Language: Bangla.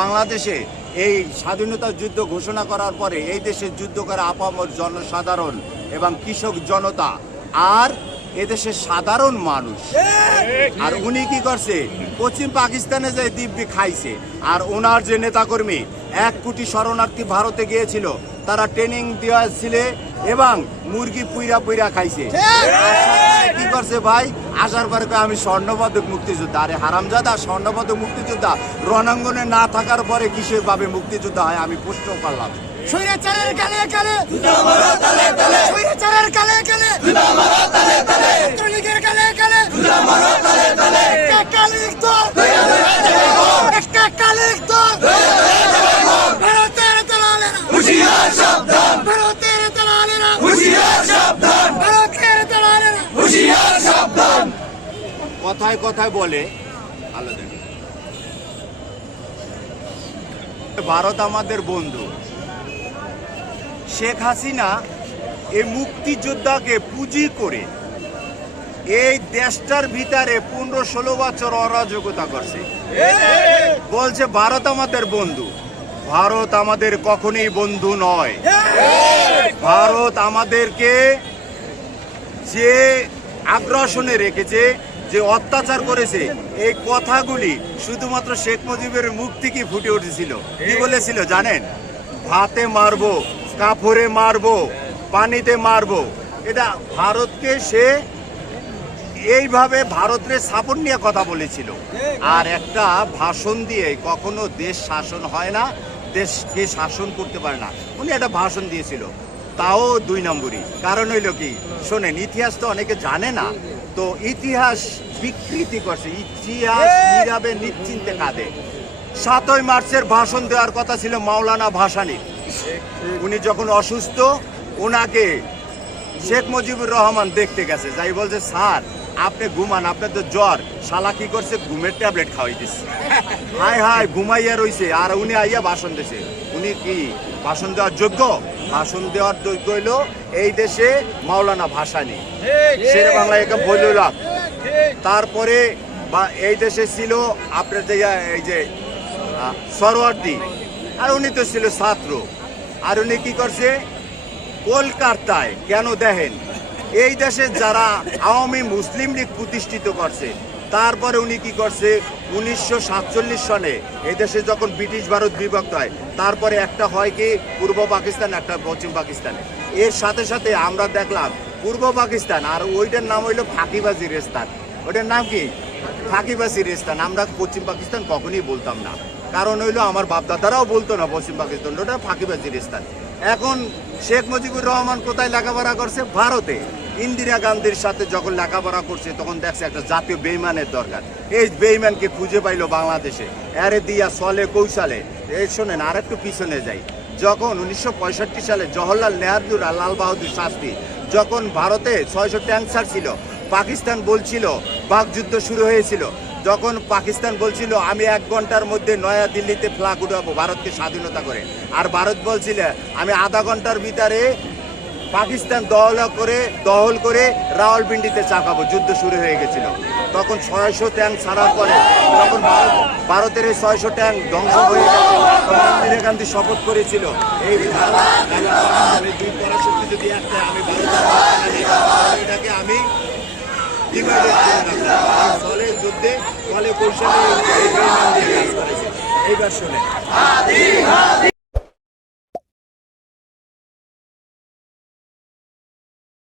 বাংলাদেশে এই স্বাধীনতা যুদ্ধ ঘোষণা করার পরে এই দেশে যুদ্ধ করে আপামর জনসাধারণ এবং কৃষক জনতা আর এদেশের সাধারণ মানুষ। আর উনি কি করছে, পশ্চিম পাকিস্তানে যে দিব্যি খাইছে। আর ওনার যে নেতাকর্মী 1 কোটি শরণার্থী ভারতে গিয়েছিল, তারা ট্রেনিং দেওয়া ছিল এবং মুরগি পুইরা পুইরা খাইছে। কি করছে ভাই, আসার পরে আমি স্বর্ণপদক মুক্তিযোদ্ধা। আরে হারামজাদা, স্বর্ণপদক মুক্তিযোদ্ধা রণাঙ্গনে না থাকার পরে কিসের ভাবে মুক্তিযোদ্ধা হয় আমি প্রশ্ন করলাম। স্বৈরাচারের গালে গালে জুতা মারো তালে তালে, স্বৈরাচারের গালে গালে জুতা মারো তালে তালে, ছাত্রলীগের গালে গালে জুতা মারো তালে তালে, একটা কালিক দল দয়া দয়া দেবো, একটা কালিক দল দয়া দয়া দেবো। ভারতের দালালেরা হুঁশিয়ার সাবধান, ভারতের দালালেরা হুঁশিয়ার সাবধান, ভারতের দালালেরা হুঁশিয়ার সাবধান। কথায় কথায় বলে আলাদা, ভারত আমাদের বন্ধু। শেখ হাসিনা এই মুক্তিযোদ্ধাকে পুঁজি করে এই দেশটার ভিতরে 15-16 বছর অরাজকতা করছে। বলছে ভারত আমাদের বন্ধু। ভারত আমাদের কখনোই বন্ধু নয়। ভারত আমাদেরকে যে আগ্রাসনে রেখেছে, যে অত্যাচার করেছে, এই কথাগুলি শুধুমাত্র শেখ মুজিবের মুখ থেকে ফুটে উঠেছিল। কি বলেছিল জানেন? ভাতে মারবো, কাপড়ে মারবো, পানিতে মারবো। এটা ভারতকে সে এইভাবে ভারতের সাপোর্ট নিয়ে কথা বলেছিল। আর একটা ভাষণ দিয়ে কখনো দেশ শাসন হয় না, দেশকে শাসন করতে পারে না। উনি একটা ভাষণ দিয়েছিল, তাও 2 নম্বরই। কারণ হইল কি, শোনেন, ইতিহাস তো অনেকে জানে না, তো ইতিহাস বিকৃতি করছে। ইতিহাস নীরবে নিশ্চিন্তে কাঁদে। 7ই মার্চের ভাষণ দেওয়ার কথা ছিল মাওলানা ভাসানীর। উনি যখন অসুস্থ, ওনাকে শেখ মুজিবুর রহমান দেখতে গেছে, যাই বলছে, স্যার আপনি ঘুমান, আপনার তো জ্বর। শালা কি করছে, ঘুমের ট্যাবলেট খাওয়াই দিচ্ছে। হায় হায়, ঘুমাইয়া রইছে। আর উনি আইয়া ভাষণ দিছে। উনি কি ভাষণ দেওয়ার যোগ্য? ভাষণ দেওয়ার যোগ্য হইল এই দেশে মাওলানা ভাসানী, শেরে বাংলা একে বলল। তারপরে এই দেশে ছিল আপনার যে এই যে সরওয়ার্দী, আর উনি তো ছিল ছাত্র। আর উনি কি করছে, কলকাতায় কেন দেখেন, এই দেশে যারা আওয়ামী মুসলিম লীগ প্রতিষ্ঠিত করছে, তারপরে উনি কি করছে, 1947 সনে এই দেশে যখন ব্রিটিশ ভারত বিভক্ত হয়, তারপরে একটা হয় কি পূর্ব পাকিস্তান, একটা পশ্চিম পাকিস্তান। এর সাথে সাথে আমরা দেখলাম পূর্ব পাকিস্তান, আর ওইটার নাম হইল ফাঁকিবাজির স্থান। ওইটার নাম কি? ফাঁকিবাজির স্থান। আমরা পশ্চিম পাকিস্তান কখনই বলতাম না, কারণ হইলো আমার বাপদাদারাও বলতো না পশ্চিম পাকিস্তান, ওটা ফাঁকিবাজির স্থান। এখন শেখ মুজিবুর রহমান কোথায় লেখাপড়া করছে? ভারতে। ইন্দিরা গান্ধীর সাথে যখন লেখাপড়া করছে, তখন দেখছে একটা জাতীয় বেইমানের দরকার। এই বেইমানকে খুঁজে পাইলো বাংলাদেশে, এরে দিয়া চলে কৌশলে। এই শোনেন, আর একটু পিছনে যাই। যখন 1965 সালে জওহরলাল নেহরু আর লাল বাহাদুর শাস্ত্রী যখন ভারতে 600 ট্যাঙ্ক ছাড়ছিল, পাকিস্তান বলছিল, বাকযুদ্ধ শুরু হয়েছিল, যখন পাকিস্তান বলছিল আমি 1 ঘন্টার মধ্যে নয়া দিল্লিতে ফ্ল্যাগ উঠাবো ভারতকে স্বাধীনতা করে, আর ভারত বলছিল আমি আধা ঘন্টার ভিতরে পাকিস্তান দখল করে রাওয়ালপিন্ডিতে চাপাবো। যুদ্ধ শুরু হয়ে গেছিল। তখন 600 ট্যাঙ্ক ছাড়ার পরে তখন ভারতের এই 600 ট্যাঙ্ক ধ্বংস হয়ে গেছে। ইন্দিরা গান্ধী শপথ করেছিল, এই আমি 2 পরাশক্তি যদি একটা আমি এটাকে আমি যুদ্ধে ফলে কৌশলে এইবার শোনে